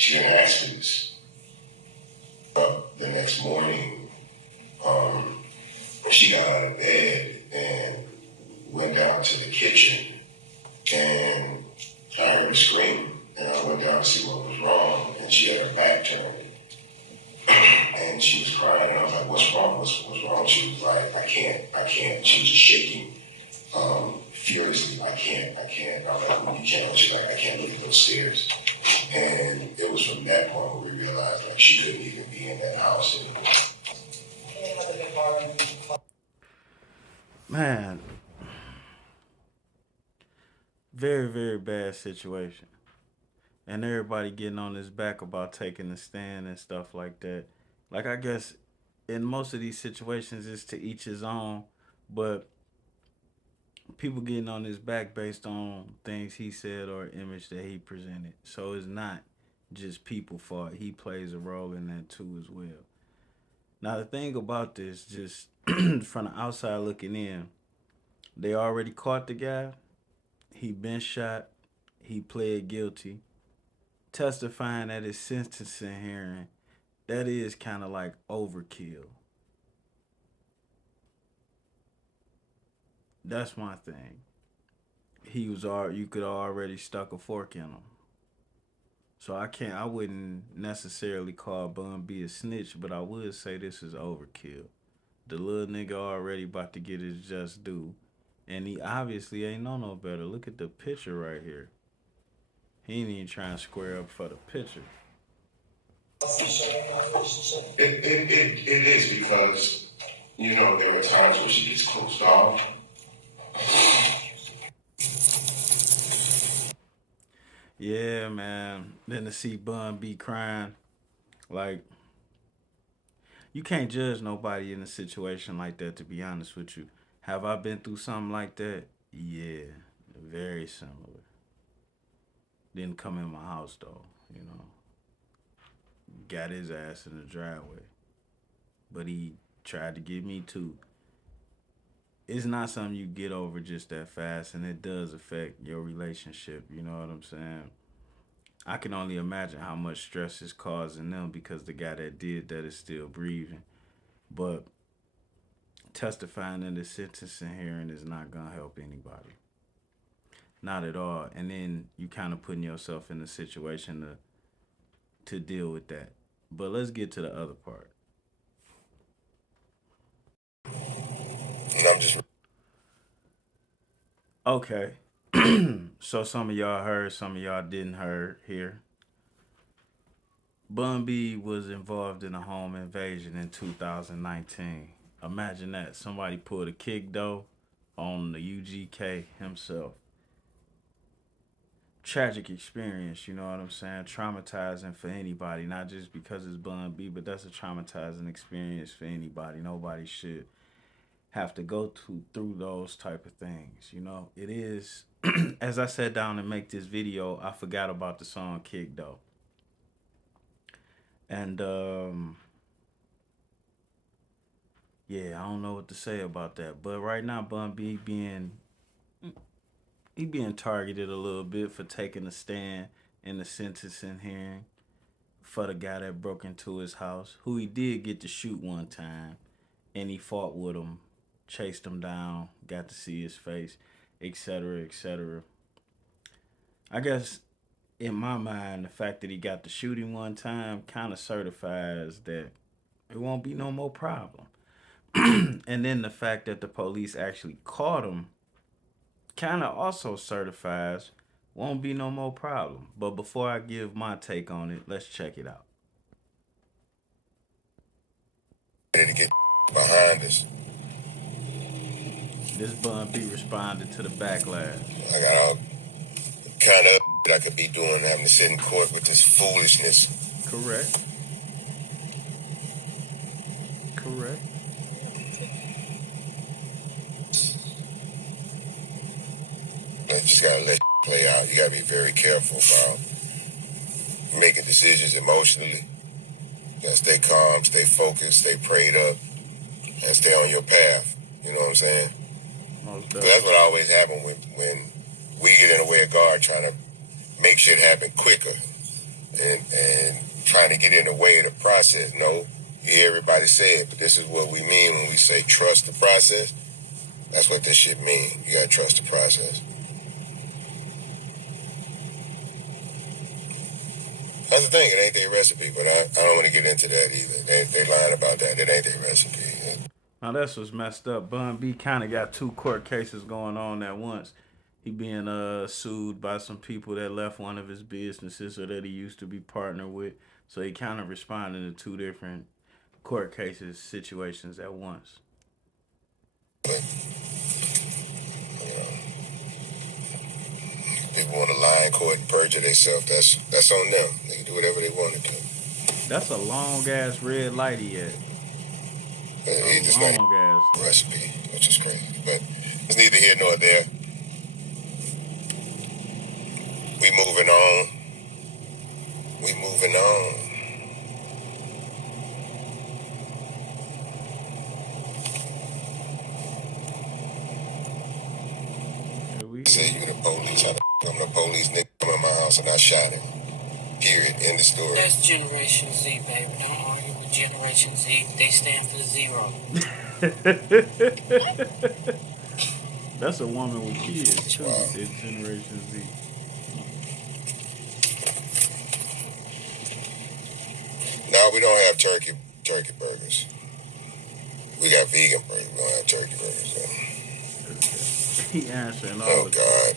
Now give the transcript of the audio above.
she didn't ask for this. But the next morning, she got out of bed and went down to the kitchen, and I heard her scream, and I went down to see what was wrong, and she had her back turned. And she was crying, and I was like, what's wrong? What's wrong? She was like, I can't. She was just shaking furiously. I can't. I was like, well, you can't. She's like, I can't look at those stairs. And it was from that point where we realized, like, she couldn't even be in that house anymore. Man, very, very bad situation. And everybody getting on his back about taking a stand and stuff like that. Like, I guess in most of these situations, it's to each his own, but people getting on his back based on things he said or image that he presented. So it's not just people fault. He plays a role in that too as well. Now the thing about this, just from the outside looking in, they already caught the guy. He been shot. He pled guilty, testifying at his sentencing hearing. That is kind of like overkill. That's my thing. He was all you could already stuck a fork in him. So I wouldn't necessarily call Bun B a snitch, but I would say this is overkill. The little nigga already about to get his just due. And he obviously ain't know no better. Look at the picture right here. He ain't even trying to square up for the picture. It is because, there are times where she gets closed off. Yeah, man. Then to see Bun B crying, like, you can't judge nobody in a situation like that, to be honest with you. Have I been through something like that? Yeah, very similar. Didn't come in my house though, you know. Got his ass in the driveway. But he tried to get me too. It's not something you get over just that fast, and it does affect your relationship, you know what I'm saying? I can only imagine how much stress is causing them because the guy that did that is still breathing. But testifying in the sentencing hearing is not gonna help anybody. Not at all. And then you kind of putting yourself in a situation to deal with that. But let's get to the other part. And I'm just Okay. So some of y'all heard, some of y'all didn't hear. Bun B was involved in a home invasion in 2019. Imagine that. Somebody pulled a kick though on the UGK himself. Tragic experience, you know what I'm saying? Traumatizing for anybody, not just because it's Bun B, but that's a traumatizing experience for anybody. Nobody should have to go through those type of things. You know, it is. As I sat down to make this video, I forgot about the song "Kick" though, and yeah, I don't know what to say about that. But right now, Bun B being targeted a little bit for taking a stand in the sentencing hearing for the guy that broke into his house, who he did get to shoot one time, and he fought with him, chased him down, got to see his face, etc., etc. I guess in my mind, the fact that he got to shoot him one time kind of certifies that it won't be no more problem. And then the fact that the police actually caught him kind of also certifies won't be no more problem. But before I give my take on it, let's check it out. ready to get behind us. This Bun B responded to the backlash. I got all kind of that I could be doing, having to sit in court with this foolishness. Correct. Correct. I just gotta let play out. You gotta be very careful about making decisions emotionally. You gotta stay calm, stay focused, stay prayed up, and stay on your path. You know what I'm saying? Most But that's definitely. what always happens when we get in the way of God trying to make shit happen quicker. And trying to get in the way of the process. No, you hear everybody say it, but this is what we mean when we say trust the process. That's what this shit mean. You gotta trust the process. That's the thing. It ain't their recipe, but I don't want to get into that either. They lying about that. It ain't their recipe. Now that's what's messed up. Bun B kind of got two court cases going on at once. He being sued by some people that left one of his businesses or that he used to be partnered with. So he kind of responded to two different court cases situations at once. But, people want to lie in court and perjure themselves. That's on them. They can do whatever they want to do. That's a long ass red light he had. It's Long not ass a recipe, which is crazy. But it's neither here nor there. We moving on. We moving on. We Say you the police. I'm the police. Nigga come in my house and I shot him. Period. End of story. That's Generation Z, baby. Don't argue with Generation Z. They stand for zero. That's a woman with kids too. Wow. It's Generation Z. No, we don't have turkey burgers. We got vegan burgers. We don't have turkey burgers though. He answering all Oh the God.